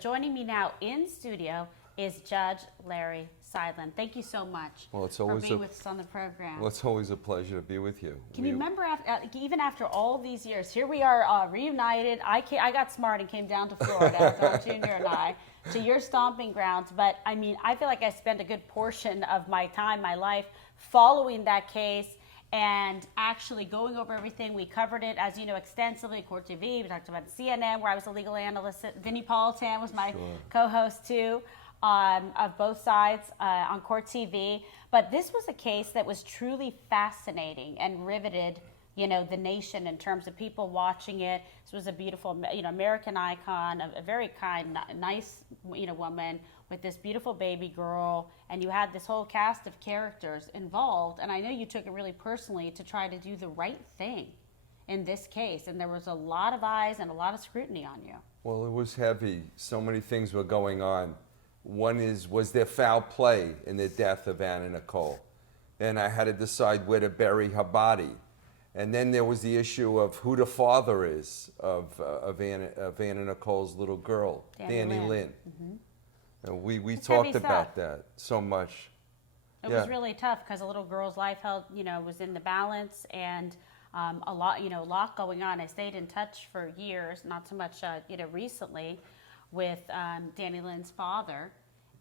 joining me now in studio is Judge Larry Seidlin. Thank you so much for being with us on the program. Well, it's always a pleasure to be with you. Can you remember, even after all these years, here we are reunited. I got smart and came down to Florida, Carl Jr. and I, to your stomping grounds. But I mean, I feel like I spent a good portion of my time, my life, following that case and actually going over everything. We covered it, as you know, extensively, Court TV. We talked about CNN, where I was a legal analyst. Vinnie Politan was my co-host too, of both sides on Court TV. But this was a case that was truly fascinating and riveted, you know, the nation in terms of people watching it. This was a beautiful, you know, American icon, a very kind, nice, you know, woman with this beautiful baby girl, and you had this whole cast of characters involved. And I know you took it really personally to try to do the right thing in this case, and there was a lot of eyes and a lot of scrutiny on you. Well, it was heavy. So many things were going on. One was there foul play in the death of Anna Nicole? Then I had to decide where to bury her body. And then there was the issue of who the father is of Anna Nicole's little girl, Danny Lynn. Mm-hmm. And we talked about that so much. It was really tough because a little girl's life was in the balance, and a lot going on. I stayed in touch for years, not so much recently, with Danny Lynn's father.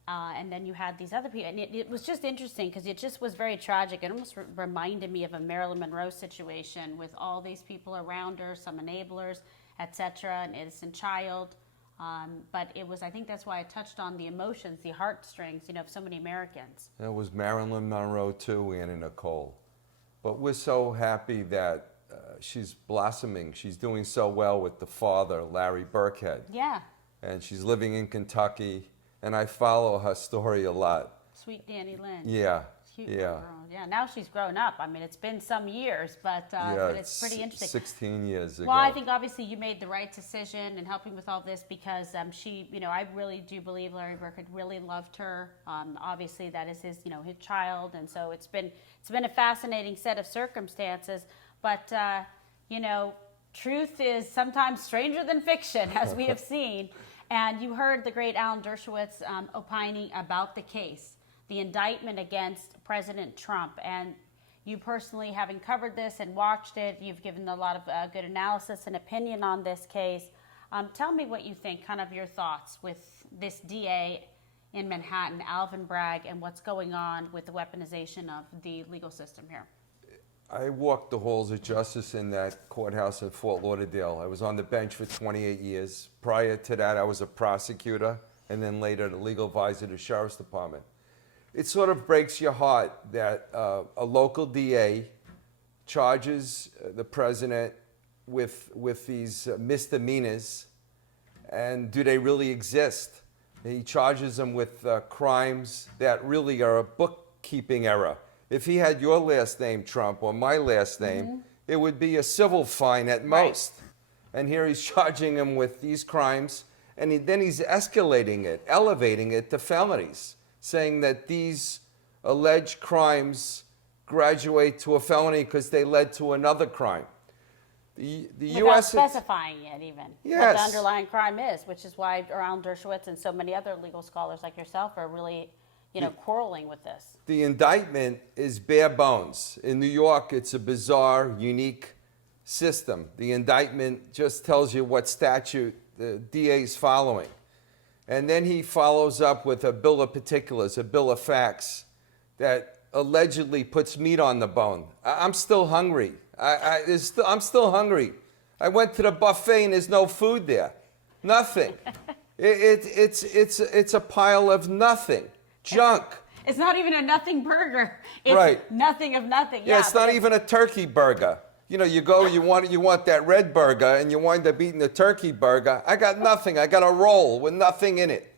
And then you had these other people, and it was just interesting because it just was very tragic. It almost reminded me of a Marilyn Monroe situation with all these people around her, some enablers, etc., an innocent child. But it was, I think that's why I touched on the emotions, the heartstrings, of so many Americans. It was Marilyn Monroe too, Anna Nicole. But we're so happy that she's blossoming. She's doing so well with the father, Larry Burkhead. Yeah. And she's living in Kentucky. And I follow her story a lot. Sweet Danny Lynn. Yeah. Cute girl. Yeah, now she's grown up. I mean, it's been some years, but it's pretty interesting. 16 years ago. Well, I think obviously you made the right decision in helping with all this because she, I really do believe Larry Burkhead really loved her. Obviously, that is his child, and so it's been a fascinating set of circumstances. But truth is sometimes stranger than fiction, as we have seen. And you heard the great Alan Dershowitz opining about the case, the indictment against President Trump. And you personally, having covered this and watched it, you've given a lot of good analysis and opinion on this case. Tell me what you think, kind of your thoughts with this DA in Manhattan, Alvin Bragg, and what's going on with the weaponization of the legal system here. I walked the halls of justice in that courthouse in Fort Lauderdale. I was on the bench for 28 years. Prior to that, I was a prosecutor, and then later the legal advisor to the Sheriff's Department. It sort of breaks your heart that a local DA charges the president with these misdemeanors, and do they really exist? He charges them with crimes that really are a bookkeeping error. If he had your last name, Trump, or my last name, it would be a civil fine at most. And here he's charging him with these crimes, and then he's escalating it, elevating it to felonies, saying that these alleged crimes graduate to a felony because they led to another crime. The Without U.S. specifying it even, what the underlying crime is, which is why Alan Dershowitz and so many other legal scholars like yourself are really quarreling with this. The indictment is bare bones. In New York, it's a bizarre, unique system. The indictment just tells you what statute the DA is following. And then he follows up with a bill of particulars, a bill of facts that allegedly puts meat on the bone. I'm still hungry. I'm still hungry. I went to the buffet and there's no food there. Nothing. It's a pile of nothing. Junk. It's not even a nothing burger. It's nothing of nothing. Yeah, it's not even a turkey burger. You go, you want that red burger, and you wind up eating the turkey burger. I got nothing. I got a roll with nothing in it.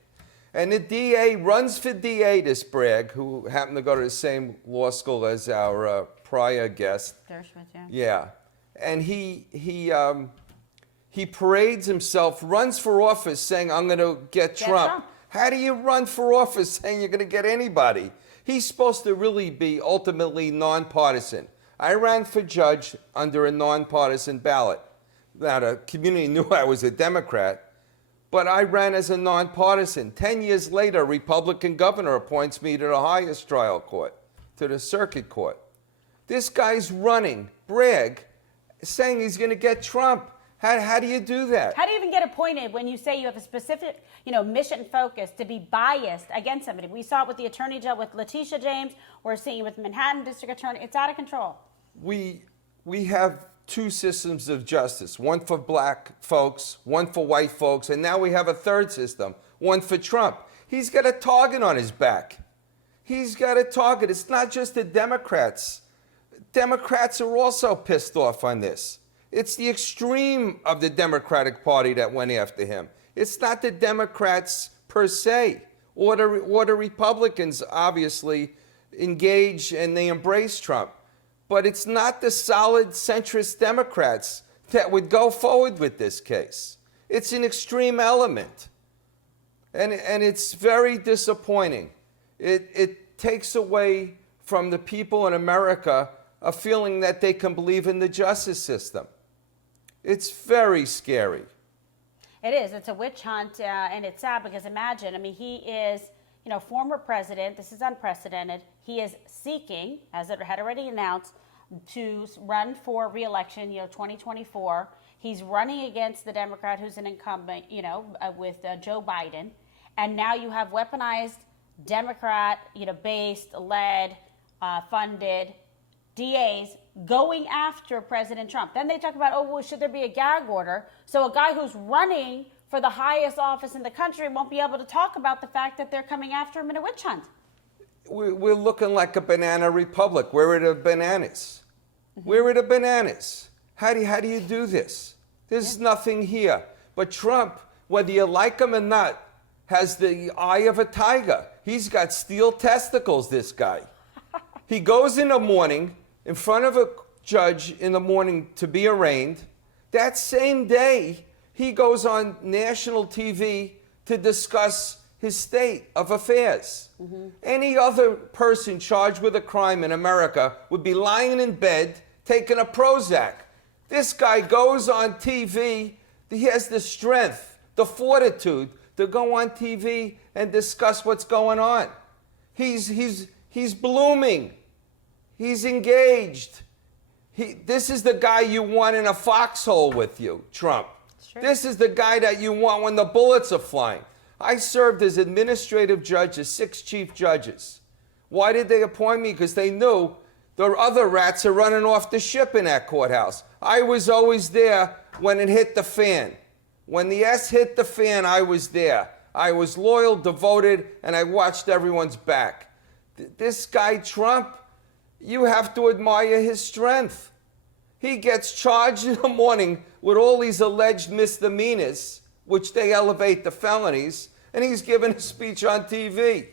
And the DA runs for DA, this Bragg, who happened to go to the same law school as our prior guest. Dershowitz, yeah. Yeah. And he parades himself, runs for office saying, I'm going to get Trump. How do you run for office saying you're going to get anybody? He's supposed to really be ultimately nonpartisan. I ran for judge under a nonpartisan ballot. Now, the community knew I was a Democrat, But I ran as a nonpartisan. 10 years later, a Republican governor appoints me to the highest trial court, to the circuit court. This guy's running, brag, saying he's going to get Trump. How do you do that? How do you even get appointed when you say you have a specific, mission focus to be biased against somebody? We saw it with the Attorney General, with Letitia James. We're seeing it with Manhattan District Attorney. It's out of control. We have two systems of justice, one for black folks, one for white folks, and now we have a third system, one for Trump. He's got a target on his back. He's got a target. It's not just the Democrats. Democrats are also pissed off on this. It's the extreme of the Democratic Party that went after him. It's not the Democrats per se, or the Republicans obviously engage and they embrace Trump. But it's not the solid centrist Democrats that would go forward with this case. It's an extreme element. And it's very disappointing. It takes away from the people in America a feeling that they can believe in the justice system. It's very scary. It is. It's a witch hunt, and it's sad because imagine, he is, former president. This is unprecedented. He is seeking, as it had already announced, to run for re-election, 2024. He's running against the Democrat who's an incumbent, with Joe Biden. And now you have weaponized Democrat, based, led, funded DAs going after President Trump. Then they talk about, should there be a gag order? So a guy who's running for the highest office in the country won't be able to talk about the fact that they're coming after him in a witch hunt. We're looking like a banana republic. Where are the bananas? Where are the bananas? How do you do this? There's nothing here. But Trump, whether you like him or not, has the eye of a tiger. He's got steel testicles, this guy. He goes in the morning in front of a judge in the morning to be arraigned. That same day, he goes on national TV to discuss his state of affairs. Any other person charged with a crime in America would be lying in bed taking a Prozac. This guy goes on TV. He has the strength, the fortitude to go on TV and discuss what's going on. He's blooming. He's engaged. This is the guy you want in a foxhole with you, Trump. This is the guy that you want when the bullets are flying. I served as administrative judge as 6 chief judges. Why did they appoint me? Because they knew the other rats are running off the ship in that courthouse. I was always there when it hit the fan. When the S hit the fan, I was there. I was loyal, devoted, and I watched everyone's back. This guy, Trump, you have to admire his strength. He gets charged in the morning with all these alleged misdemeanors, which they elevate to felonies, and he's giving a speech on TV.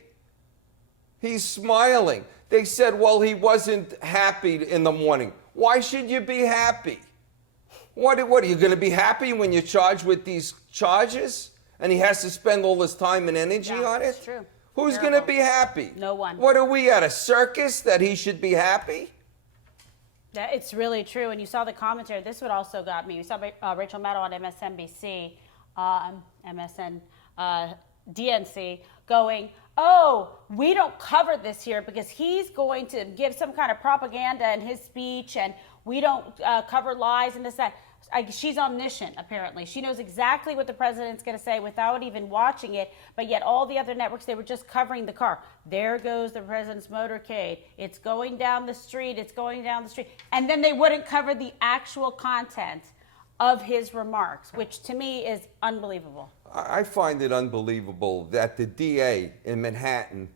He's smiling. They said, well, he wasn't happy in the morning. Why should you be happy? What are you going to be happy when you're charged with these charges? And he has to spend all his time and energy on it? That's true. Who's going to be happy? No one. What are we at, a circus that he should be happy? Yeah, it's really true. And you saw the commentary. This would also got me. We saw Rachel Maddow on MSNBC, DNC, going, we don't cover this here because he's going to give some kind of propaganda in his speech, and we don't cover lies and this, that. She's omniscient, apparently. She knows exactly what the president's going to say without even watching it, but yet all the other networks, they were just covering the car. There goes the president's motorcade. It's going down the street. It's going down the street. And then they wouldn't cover the actual content of his remarks, which to me is unbelievable. I find it unbelievable that the DA in Manhattan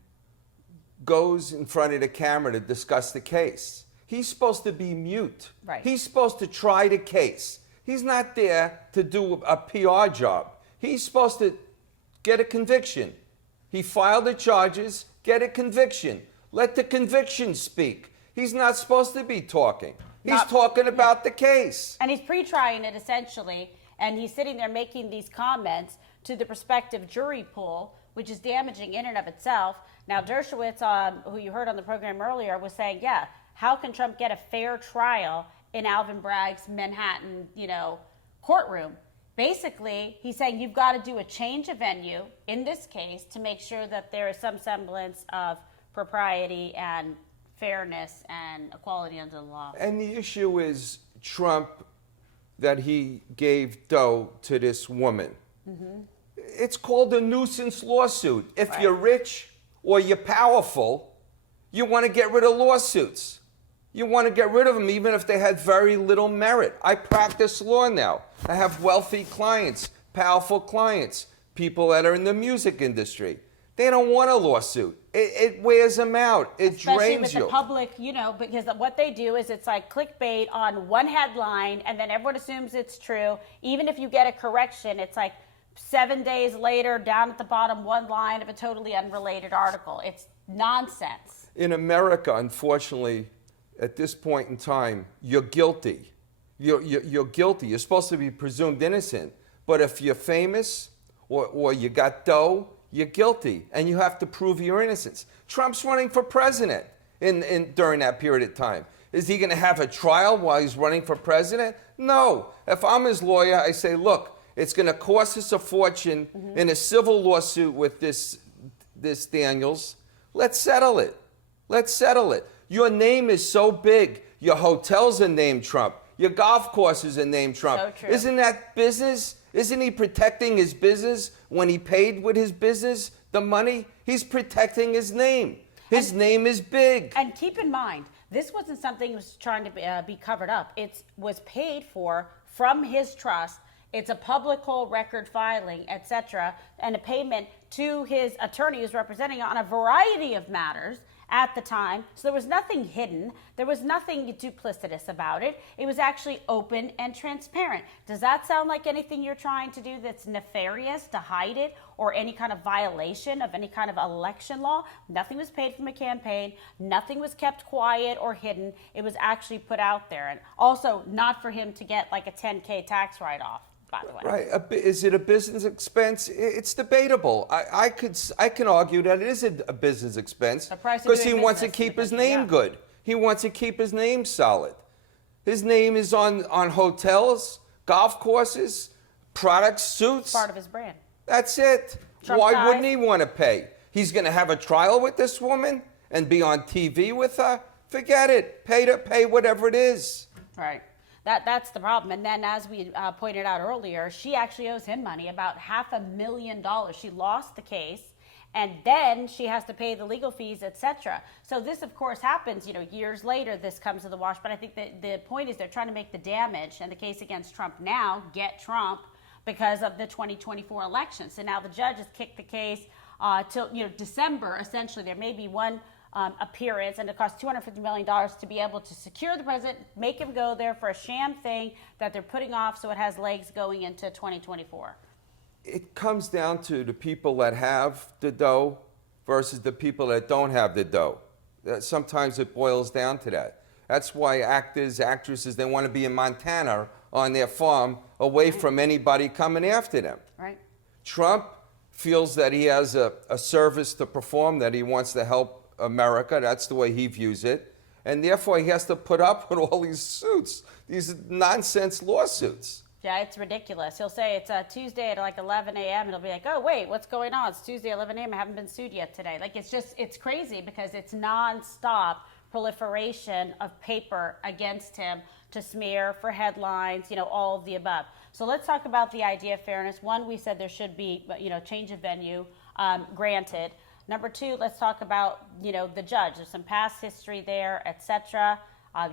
goes in front of the camera to discuss the case. He's supposed to be mute. Right. He's supposed to try the case. He's not there to do a PR job. He's supposed to get a conviction. He filed the charges, get a conviction. Let the conviction speak. He's not supposed to be talking. He's talking about the case. And he's pre-trying it, essentially, and he's sitting there making these comments to the prospective jury pool, which is damaging in and of itself. Now, Dershowitz, who you heard on the program earlier, was saying, how can Trump get a fair trial in Alvin Bragg's Manhattan, courtroom? basically, he's saying you've got to do a change of venue in this case to make sure that there is some semblance of propriety and fairness and equality under the law. And the issue is Trump, that he gave dough to this woman. It's called a nuisance lawsuit. If Right. you're rich or you're powerful, you want to get rid of lawsuits. You want to get rid of them even if they had very little merit. I practice law now. I have wealthy clients, powerful clients, people that are in the music industry. They don't want a lawsuit. It wears them out. It Especially drains with you. the public, because what they do is it's like clickbait on one headline, and then everyone assumes it's true. Even if you get a correction, it's like 7 days later, down at the bottom, one line of a totally unrelated article. It's nonsense. In America, unfortunately, at this point in time, you're guilty. You're guilty. You're supposed to be presumed innocent. But if you're famous or you got dough, you're guilty. And you have to prove your innocence. Trump's running for president during that period of time. Is he going to have a trial while he's running for president? No. If I'm his lawyer, I say, look, it's going to cost us a fortune in a civil lawsuit with this Daniels. Let's settle it. Let's settle it. Your name is so big. Your hotels are named Trump. Your golf courses are named Trump. So true. Isn't that business? Isn't he protecting his business when he paid with his business the money? He's protecting his name. His name is big. And keep in mind, this wasn't something that was trying to be covered up. It was paid for from his trust. It's a public whole record filing, etc., and a payment to his attorney who's representing on a variety of matters at the time. So there was nothing hidden. There was nothing duplicitous about it. It was actually open and transparent. Does that sound like anything you're trying to do that's nefarious, to hide it, or any kind of violation of any kind of election law? Nothing was paid from a campaign. Nothing was kept quiet or hidden. It was actually put out there. And also not for him to get like a 10K tax write-off, by the way. Right. Is it a business expense? It's debatable. I can argue that it is a business expense The price of because he doing wants to business in keep the his country, name yeah. good. He wants to keep his name solid. His name is on hotels, golf courses, products, suits. Part of his brand. That's it. Trump Why ties. wouldn't he want to pay? He's going to have a trial with this woman and be on TV with her? Forget it. Pay whatever it is. Right. That's the problem. And then, as we pointed out earlier, she actually owes him money, about $500,000. She lost the case, and then she has to pay the legal fees, etc. So this, of course, happens. Years later, this comes to the wash. But I think that the point is they're trying to make the damage and the case against Trump now get Trump because of the 2024 election. So now the judge has kicked the case till December. Essentially, there may be one appearance, and it costs $250 million to be able to secure the president, make him go there for a sham thing that they're putting off so it has legs going into 2024. It comes down to the people that have the dough versus the people that don't have the dough. Sometimes it boils down to that. That's why actors, actresses, they want to be in Montana on their farm away from anybody coming after them. Right. Trump feels that he has a service to perform, that he wants to help America. That's the way he views it. And therefore, he has to put up with all these suits, these nonsense lawsuits. Yeah, it's ridiculous. He'll say it's Tuesday at like 11 a.m. and he'll be like, oh, wait, what's going on? It's Tuesday at 11 a.m. I haven't been sued yet today. Like, it's crazy because it's nonstop proliferation of paper against him to smear for headlines, all of the above. So let's talk about the idea of fairness. One, we said there should be, change of venue, granted. Number two, let's talk about, the judge. There's some past history there, etc.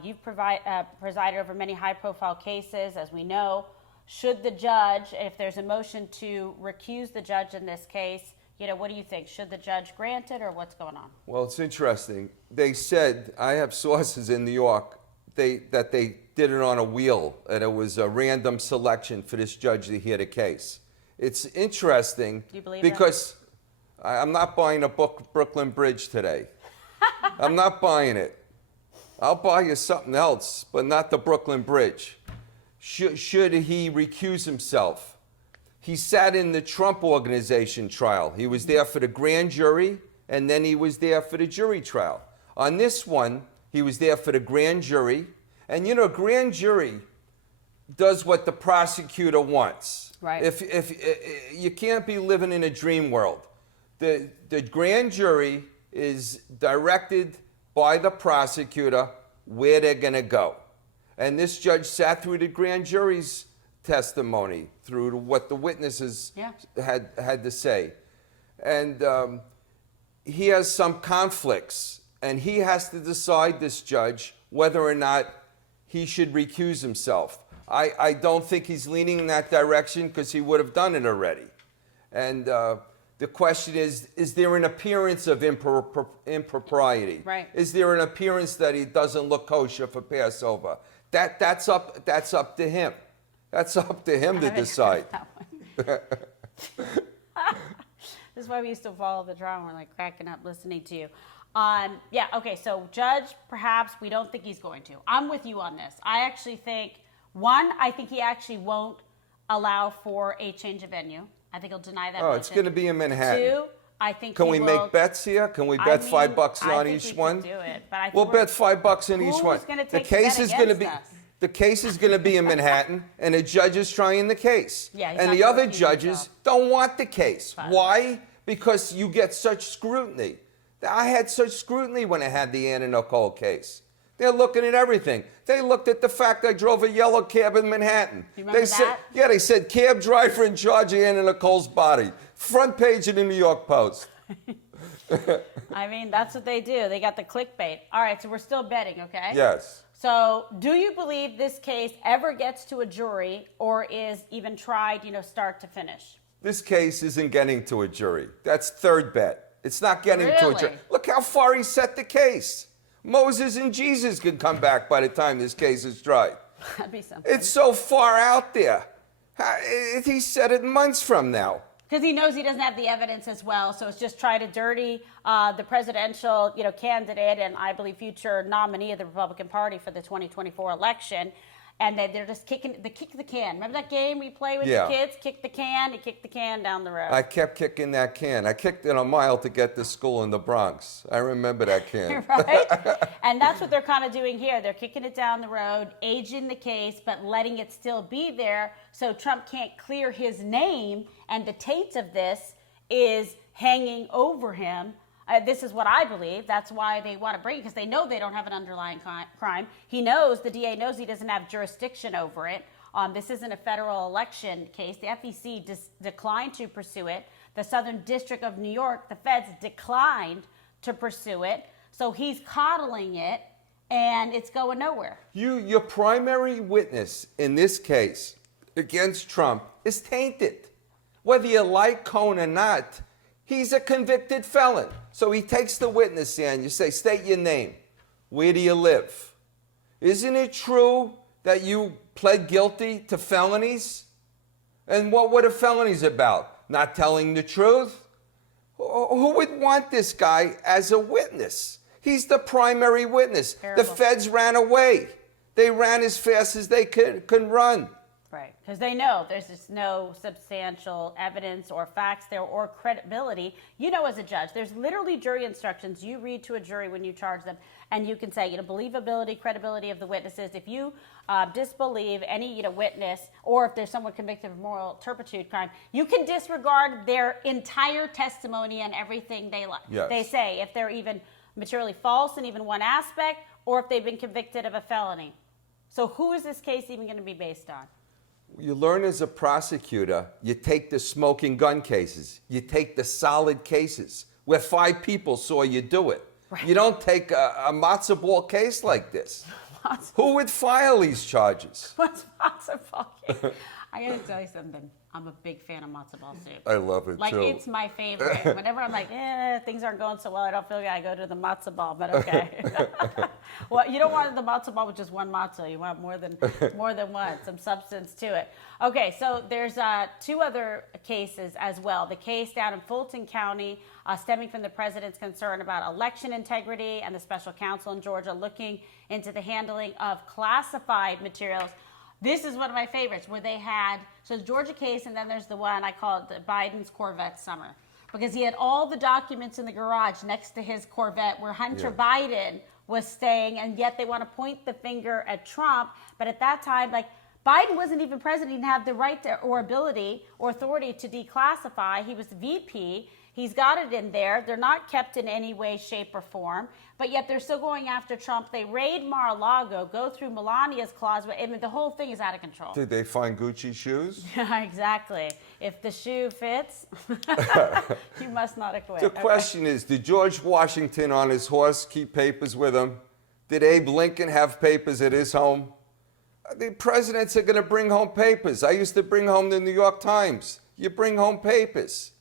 You've presided over many high-profile cases, as we know. Should the judge, if there's a motion to recuse the judge in this case, what do you think? Should the judge grant it, or what's going on? Well, it's interesting. They said, I have sources in New York, that they did it on a wheel, and it was a random selection for this judge to hear the case. It's interesting Do you believe because I'm not buying a Brooklyn Bridge today. I'm not buying it. I'll buy you something else, but not the Brooklyn Bridge. Should he recuse himself? He sat in the Trump Organization trial. He was there for the grand jury, and then he was there for the jury trial. On this one, he was there for the grand jury. And grand jury, does what the prosecutor wants. Right. If you can't be living in a dream world. The grand jury is directed by the prosecutor where they're going to go. And this judge sat through the grand jury's testimony, through what the witnesses had to say. And he has some conflicts, and he has to decide, this judge, whether or not he should recuse himself. I don't think he's leaning in that direction, because he would have done it already. And the question is there an appearance of impropriety? Right. Is there an appearance that he doesn't look kosher for Passover? That's up to him. That's up to him to decide. This is why we used to follow the drama. We're like cracking up listening to you. Yeah, okay, so judge, perhaps we don't think he's going to. I'm with you on this. I actually think, one, I think he actually won't allow for a change of venue. I think he'll deny that. Oh, it's going to be in Manhattan. Two, I think Can he we will, make bets here? Can we bet $5 on each one? Do it, but I think We'll bet $5 on each one. Who's going to The take case the is bet going to against be us? the case is going to be in Manhattan, and a judge is trying the case. Yeah, he's and not the gonna other recuse judges himself. don't want the case. Fine. Why? Because you get such scrutiny. I had such scrutiny when I had the Anna Nicole case. They're looking at everything. They looked at the fact I drove a yellow cab in Manhattan. You remember They said, that? yeah, they said cab driver in charge of Anna Nicole's body. Front page of the New York Post. I mean, that's what they do. They got the clickbait. All right, so we're still betting, okay? Yes. So do you believe this case ever gets to a jury or is even tried, start to finish? This case isn't getting to a jury. That's third bet. It's not getting to a jury. Really? Look how far he set the case. Moses and Jesus could come back by the time this case is tried. That'd be something. It's so far out there. He said it months from now. Because he knows he doesn't have the evidence as well, so it's just try to dirty the presidential, candidate and I believe future nominee of the Republican Party for the 2024 election. And they're just kick the can. Remember that game we play with the kids? Kick the can, you kick the can down the road. I kept kicking that can. I kicked it a mile to get to school in the Bronx. I remember that can. Right? And that's what they're kind of doing here. They're kicking it down the road, aging the case, but letting it still be there so Trump can't clear his name, and the taint of this is hanging over him. This is what I believe. That's why they want to bring it, because they know they don't have an underlying crime. The DA knows he doesn't have jurisdiction over it. This isn't a federal election case. The FEC declined to pursue it. The Southern District of New York, the feds declined to pursue it. So he's coddling it, and it's going nowhere. Your primary witness in this case against Trump is tainted. Whether you like Cohn or not, he's a convicted felon. So he takes the witness stand. You say, state your name. Where do you live? Isn't it true that you pled guilty to felonies? And what were the felonies about? Not telling the truth? Who would want this guy as a witness? He's the primary witness. Terrible. The feds ran away. They ran as fast as they could run. Right, because they know there's just no substantial evidence or facts there or credibility. As a judge, there's literally jury instructions you read to a jury when you charge them, and you can say, believability, credibility of the witnesses. If you disbelieve any, witness, or if there's someone convicted of moral turpitude crime, you can disregard their entire testimony and everything they say, if they're even materially false in even one aspect, or if they've been convicted of a felony. So who is this case even going to be based on? You learn as a prosecutor, you take the smoking gun cases. You take the solid cases where 5 people saw you do it. Right. You don't take a matzo ball case like this. Who would file these charges? What's matzo ball case? I got to tell you something. I'm a big fan of matzo ball soup. I love it, too. It's my favorite. Whenever I'm like, things aren't going so well, I don't feel good, I go to the matzo ball, but okay. Well, you don't want the matzo ball with just one matzo. You want more than one, some substance to it. Okay, so there's 2 other cases as well. The case down in Fulton County, stemming from the president's concern about election integrity, and the special counsel in Georgia looking into the handling of classified materials. This is one of my favorites, where they had, so the Georgia case, and then there's the one I call it the Biden's Corvette summer, because he had all the documents in the garage next to his Corvette where Hunter Biden was staying, and yet they want to point the finger at Trump. But at that time, Biden wasn't even president. He didn't have the right to, or ability or authority to declassify. He was the VP. He's got it in there. They're not kept in any way, shape, or form. But yet they're still going after Trump. They raid Mar-a-Lago, go through Melania's closet. I mean, the whole thing is out of control. Did they find Gucci shoes? Yeah, exactly. If the shoe fits, you must not acquit. The question is, did George Washington on his horse keep papers with him? Did Abe Lincoln have papers at his home? The presidents are going to bring home papers. I used to bring home the New York Times. You bring home papers,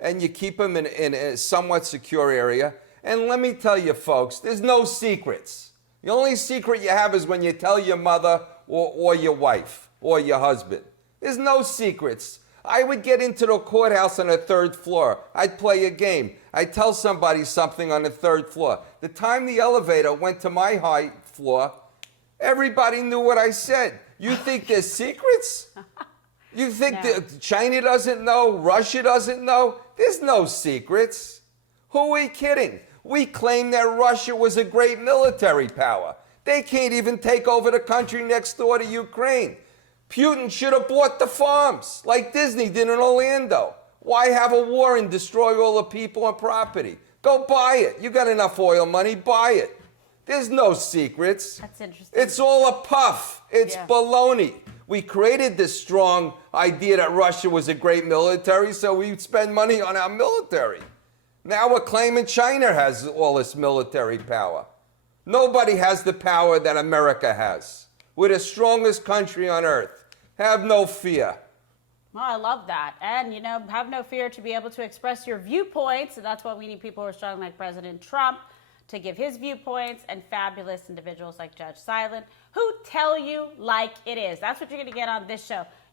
and you keep them in a somewhat secure area. And let me tell you, folks, there's no secrets. The only secret you have is when you tell your mother or your wife or your husband. There's no secrets. I would get into the courthouse on the third floor. I'd play a game. I'd tell somebody something on the third floor. The time the elevator went to my high floor, everybody knew what I said. You think there's secrets? You think that China doesn't know? Russia doesn't know? There's no secrets. Who are we kidding? We claim that Russia was a great military power. They can't even take over the country next door to Ukraine. Putin should have bought the farms like Disney did in Orlando. Why have a war and destroy all the people and property? Go buy it. You got enough oil money, buy it. There's no secrets. That's interesting. It's all a puff. It's baloney. We created this strong idea that Russia was a great military, so we spend money on our military. Now we're claiming China has all this military power. Nobody has the power that America has. We're the strongest country on earth. Have no fear. Well, I love that. And, have no fear to be able to express your viewpoints. And that's why we need people who are strong like President Trump to give his viewpoints, and fabulous individuals like Judge Seidlin who tell you like it is. That's what you're going to get on this show.